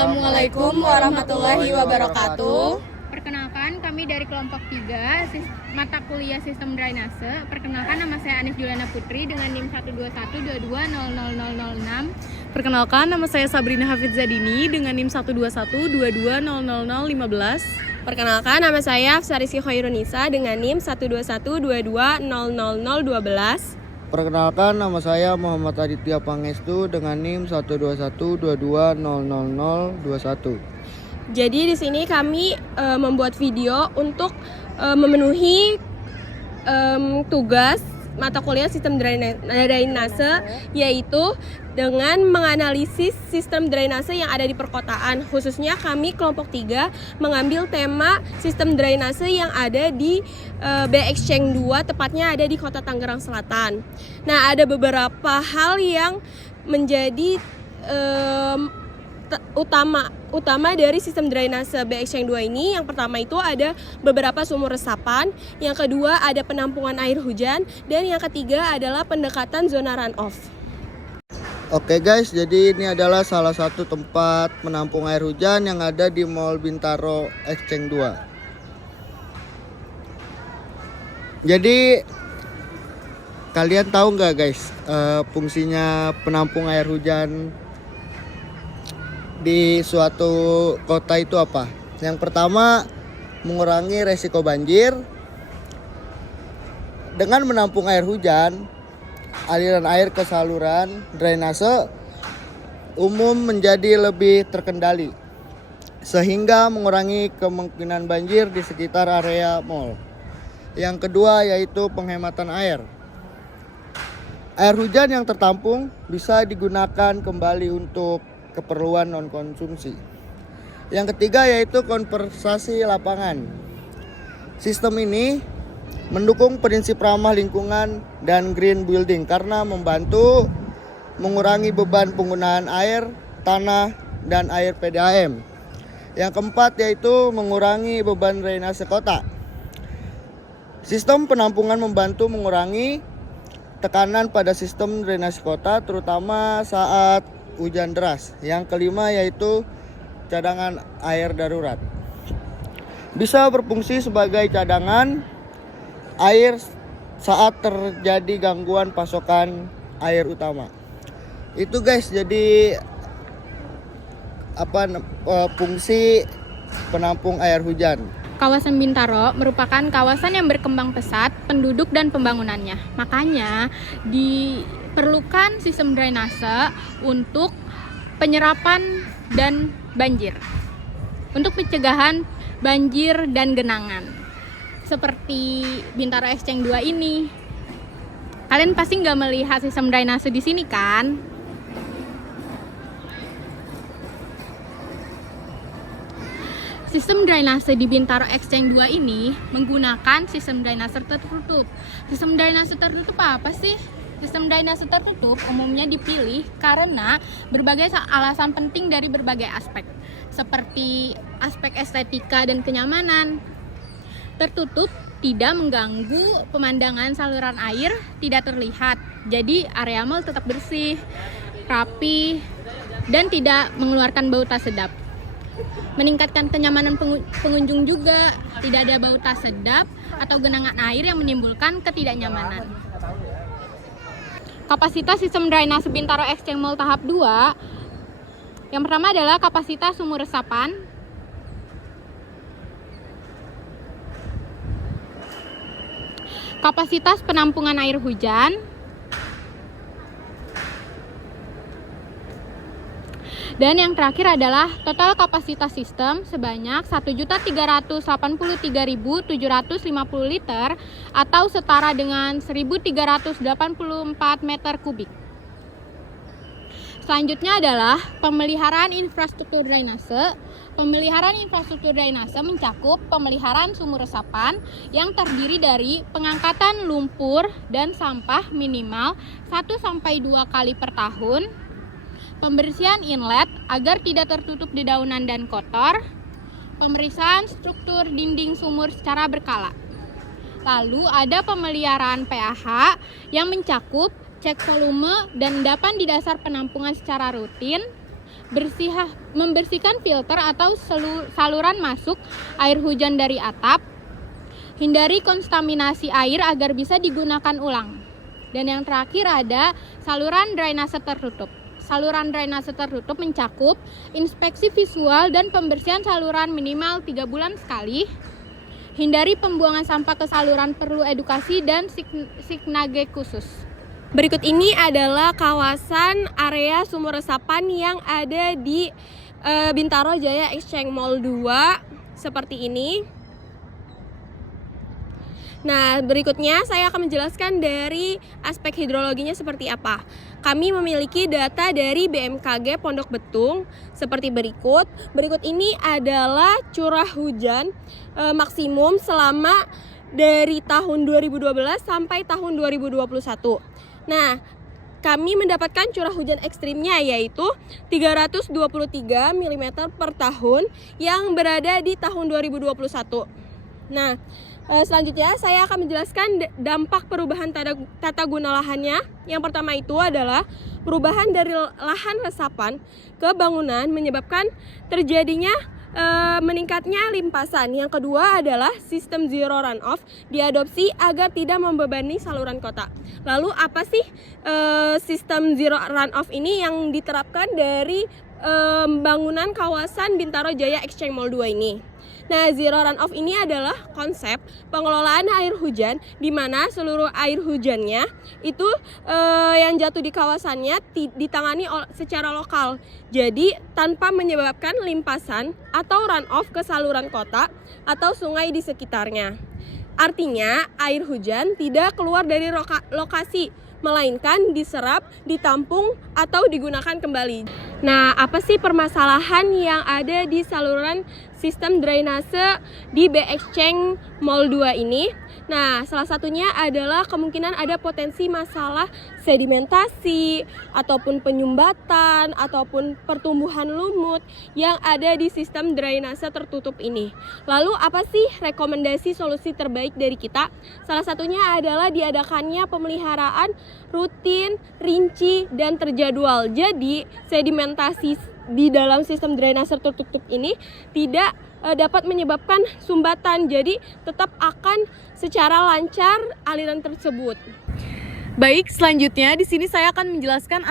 Assalamualaikum warahmatullahi wabarakatuh. Perkenalkan, kami dari kelompok 3 mata kuliah Sistem Drainase. Perkenalkan, nama saya Anis Juliana Putri dengan NIM 12122000006. Perkenalkan, nama saya Sabrina Hafizadini dengan NIM 12122000015. Perkenalkan, nama saya Afsariski Khairunisa dengan NIM 12122000012. Perkenalkan, nama saya Muhammad Aditya Pangestu dengan NIM 12122000021. Jadi di sini kami membuat video untuk memenuhi tugas mata kuliah Sistem Drainase, yaitu dengan menganalisis sistem drainase yang ada di perkotaan. Khususnya kami kelompok 3 mengambil tema sistem drainase yang ada di BX 2, tepatnya ada di Kota Tangerang Selatan. Nah, ada beberapa hal yang menjadi utama dari sistem drainase BX 2 ini. Yang pertama itu ada beberapa sumur resapan, yang kedua ada penampungan air hujan, dan yang ketiga adalah pendekatan zona runoff. Oke guys, jadi ini adalah salah satu tempat menampung air hujan yang ada di Mall Bintaro Exchange 2. Jadi kalian tahu nggak guys, fungsinya penampung air hujan di suatu kota itu apa? Yang pertama, mengurangi resiko banjir. Dengan menampung air hujan, aliran air ke saluran drainase umum menjadi lebih terkendali, sehingga mengurangi kemungkinan banjir di sekitar area mall. Yang kedua yaitu penghematan air. Air hujan yang tertampung bisa digunakan kembali untuk keperluan non-konsumsi. Yang ketiga yaitu konservasi lapangan. Sistem ini mendukung prinsip ramah lingkungan dan green building karena membantu mengurangi beban penggunaan air, tanah, dan air PDAM. Yang keempat yaitu mengurangi beban drainase kota. Sistem penampungan membantu mengurangi tekanan pada sistem drainase kota, terutama saat hujan deras. Yang kelima yaitu cadangan air darurat. Bisa berfungsi sebagai cadangan air saat terjadi gangguan pasokan air utama. Itu guys, jadi fungsi penampung air hujan. Kawasan Bintaro merupakan kawasan yang berkembang pesat penduduk dan pembangunannya. Makanya diperlukan sistem drainase untuk penyerapan dan banjir, untuk pencegahan banjir dan genangan. Seperti Bintaro Exchange 2 ini, kalian pasti nggak melihat sistem drainase di sini kan? Sistem drainase di Bintaro Exchange 2 ini menggunakan sistem drainase tertutup. Sistem drainase tertutup apa sih? Sistem drainase tertutup umumnya dipilih karena berbagai alasan penting dari berbagai aspek, seperti aspek estetika dan kenyamanan. Tertutup tidak mengganggu pemandangan, saluran air tidak terlihat, jadi area mall tetap bersih, rapi, dan tidak mengeluarkan bau tak sedap. Meningkatkan kenyamanan pengunjung juga, tidak ada bau tak sedap atau genangan air yang menimbulkan ketidaknyamanan. Kapasitas sistem drainase Bintaro Exchange Mall tahap 2, yang pertama adalah kapasitas sumur resapan. Kapasitas penampungan air hujan, dan yang terakhir adalah total kapasitas sistem sebanyak 1.383.750 liter atau setara dengan 1.384 meter kubik. Selanjutnya adalah pemeliharaan infrastruktur drainase. Pemeliharaan infrastruktur drainase mencakup pemeliharaan sumur resapan yang terdiri dari pengangkatan lumpur dan sampah minimal 1-2 kali per tahun, pembersihan inlet agar tidak tertutup dedaunan dan kotor, pemeriksaan struktur dinding sumur secara berkala. Lalu ada pemeliharaan PAH yang mencakup cek volume dan endapan di dasar penampungan secara rutin, membersihkan filter atau saluran masuk air hujan dari atap, hindari kontaminasi air agar bisa digunakan ulang. Dan yang terakhir ada saluran drainase tertutup. Saluran drainase tertutup mencakup inspeksi visual dan pembersihan saluran minimal 3 bulan sekali. Hindari pembuangan sampah ke saluran, perlu edukasi dan signage khusus. Berikut ini adalah kawasan area sumur resapan yang ada di Bintaro Jaya Exchange Mall 2 seperti ini. Nah, berikutnya saya akan menjelaskan dari aspek hidrologinya seperti apa. Kami memiliki data dari BMKG Pondok Betung seperti berikut. Berikut ini adalah curah hujan maksimum selama dari tahun 2012 sampai tahun 2021. Nah, kami mendapatkan curah hujan ekstrimnya yaitu 323 mm per tahun yang berada di tahun 2021. Nah, selanjutnya saya akan menjelaskan dampak perubahan tata guna lahannya. Yang pertama itu adalah perubahan dari lahan resapan ke bangunan menyebabkan terjadinya meningkatnya limpasan. Yang kedua adalah sistem zero runoff diadopsi agar tidak membebani saluran kota. Lalu apa sih sistem zero runoff ini yang diterapkan dari bangunan kawasan Bintaro Jaya Exchange Mall 2 ini? Nah, zero runoff ini adalah konsep pengelolaan air hujan di mana seluruh air hujannya itu yang jatuh di kawasannya ditangani secara lokal. Jadi tanpa menyebabkan limpasan atau runoff ke saluran kota atau sungai di sekitarnya. Artinya air hujan tidak keluar dari lokasi, melainkan diserap, ditampung, atau digunakan kembali. Nah, apa sih permasalahan yang ada di saluran sistem drainase di B Exchange Mall 2 ini? Nah, salah satunya adalah kemungkinan ada potensi masalah sedimentasi, ataupun penyumbatan, ataupun pertumbuhan lumut yang ada di sistem drainase tertutup ini. Lalu apa sih rekomendasi solusi terbaik dari kita? Salah satunya adalah diadakannya pemeliharaan rutin, rinci, dan terjadwal. Jadi, sedimentasi di dalam sistem drainase tertutup ini tidak dapat menyebabkan sumbatan. Jadi, tetap akan secara lancar aliran tersebut. Baik, selanjutnya di sini saya akan menjelaskan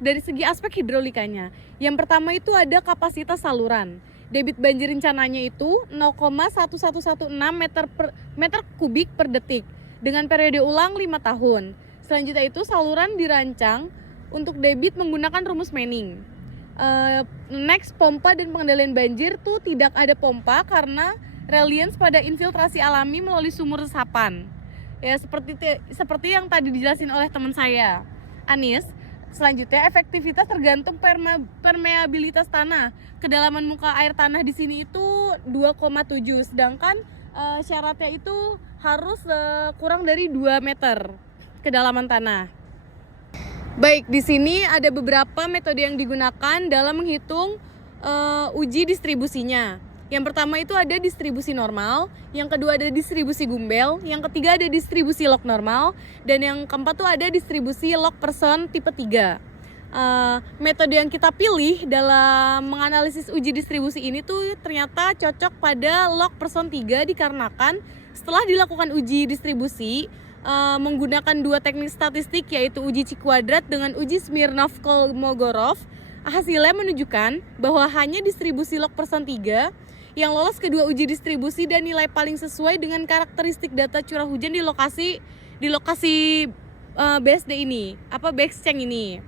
dari segi aspek hidrolikanya. Yang pertama itu ada kapasitas saluran. Debit banjir rencananya itu 0,1116 meter kubik per detik dengan periode ulang 5 tahun. Selanjutnya itu saluran dirancang untuk debit menggunakan rumus Manning. Next, pompa dan pengendalian banjir tuh tidak ada pompa karena reliance pada infiltrasi alami melalui sumur resapan. Ya, seperti yang tadi dijelasin oleh teman saya, Anis. Selanjutnya, efektivitas tergantung permeabilitas tanah. Kedalaman muka air tanah di sini itu 2,7, sedangkan syaratnya itu harus kurang dari 2 meter kedalaman tanah. Baik, di sini ada beberapa metode yang digunakan dalam menghitung uji distribusinya. Yang pertama itu ada distribusi normal, yang kedua ada distribusi Gumbel, yang ketiga ada distribusi log normal, dan yang keempat tuh ada distribusi log person tipe 3. Metode yang kita pilih dalam menganalisis uji distribusi ini tuh ternyata cocok pada log person 3 dikarenakan setelah dilakukan uji distribusi menggunakan dua teknik statistik yaitu uji Ci-kuadrat dengan uji Smirnov-Kolmogorov, hasilnya menunjukkan bahwa hanya distribusi log person 3 yang lolos kedua uji distribusi dan nilai paling sesuai dengan karakteristik data curah hujan di lokasi BSD ini, Exchange ini.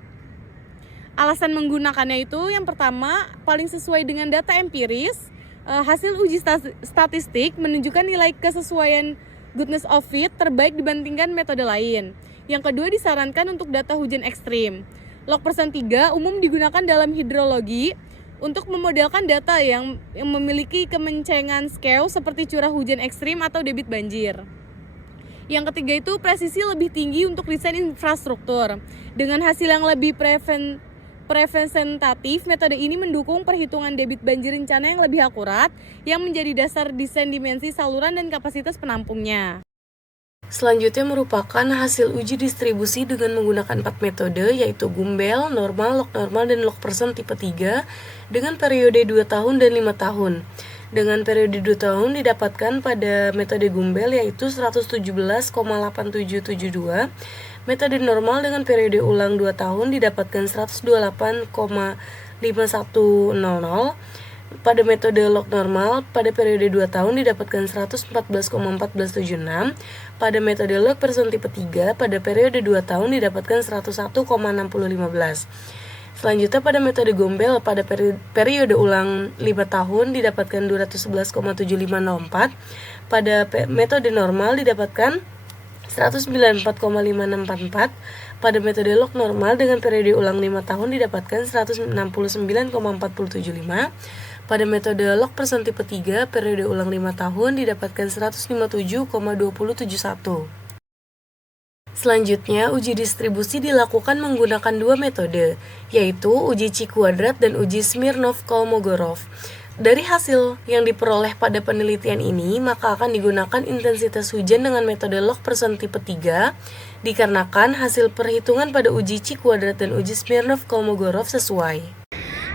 Alasan menggunakannya itu yang pertama paling sesuai dengan data empiris. Hasil uji statistik menunjukkan nilai kesesuaian goodness of fit terbaik dibandingkan metode lain. Yang kedua disarankan untuk data hujan ekstrim. Log person 3 umum digunakan dalam hidrologi untuk memodelkan data yang memiliki kemencengan scale seperti curah hujan ekstrim atau debit banjir. Yang ketiga itu presisi lebih tinggi untuk desain infrastruktur. Dengan hasil yang lebih representatif, metode ini mendukung perhitungan debit banjir rencana yang lebih akurat yang menjadi dasar desain dimensi saluran dan kapasitas penampungnya. Selanjutnya merupakan hasil uji distribusi dengan menggunakan 4 metode, yaitu Gumbel, normal, log normal, dan log persen tipe 3 dengan periode 2 tahun dan 5 tahun. Dengan periode 2 tahun didapatkan pada metode Gumbel yaitu 117,8772. Metode normal dengan periode ulang 2 tahun didapatkan 128,5100. Pada metode log normal pada periode 2 tahun didapatkan 114,1476. Pada metode log persen tipe 3 pada periode 2 tahun didapatkan 101,6015. Selanjutnya pada metode Gumbel pada periode ulang 5 tahun didapatkan 211,7504. Pada metode normal didapatkan 194,5644. Pada metode log normal dengan periode ulang 5 tahun didapatkan 169,4075. Pada metode log persen tipe 3 periode ulang 5 tahun didapatkan 157,2071. Selanjutnya, uji distribusi dilakukan menggunakan 2 metode, yaitu uji Chi kuadrat dan uji Smirnov-Kolmogorov. Dari hasil yang diperoleh pada penelitian ini, maka akan digunakan intensitas hujan dengan metode log persen tipe 3, dikarenakan hasil perhitungan pada uji Chi kuadrat dan uji Smirnov-Kolmogorov sesuai.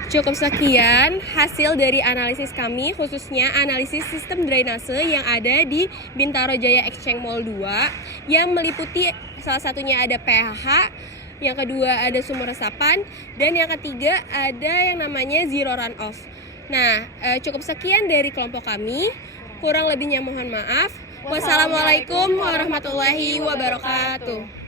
Cukup sekian hasil dari analisis kami, khususnya analisis sistem drainase yang ada di Bintaro Jaya Exchange Mall 2 yang meliputi salah satunya ada pH, yang kedua ada sumur resapan, dan yang ketiga ada yang namanya zero runoff. Nah, cukup sekian dari kelompok kami. Kurang lebihnya mohon maaf. Wassalamualaikum warahmatullahi wabarakatuh.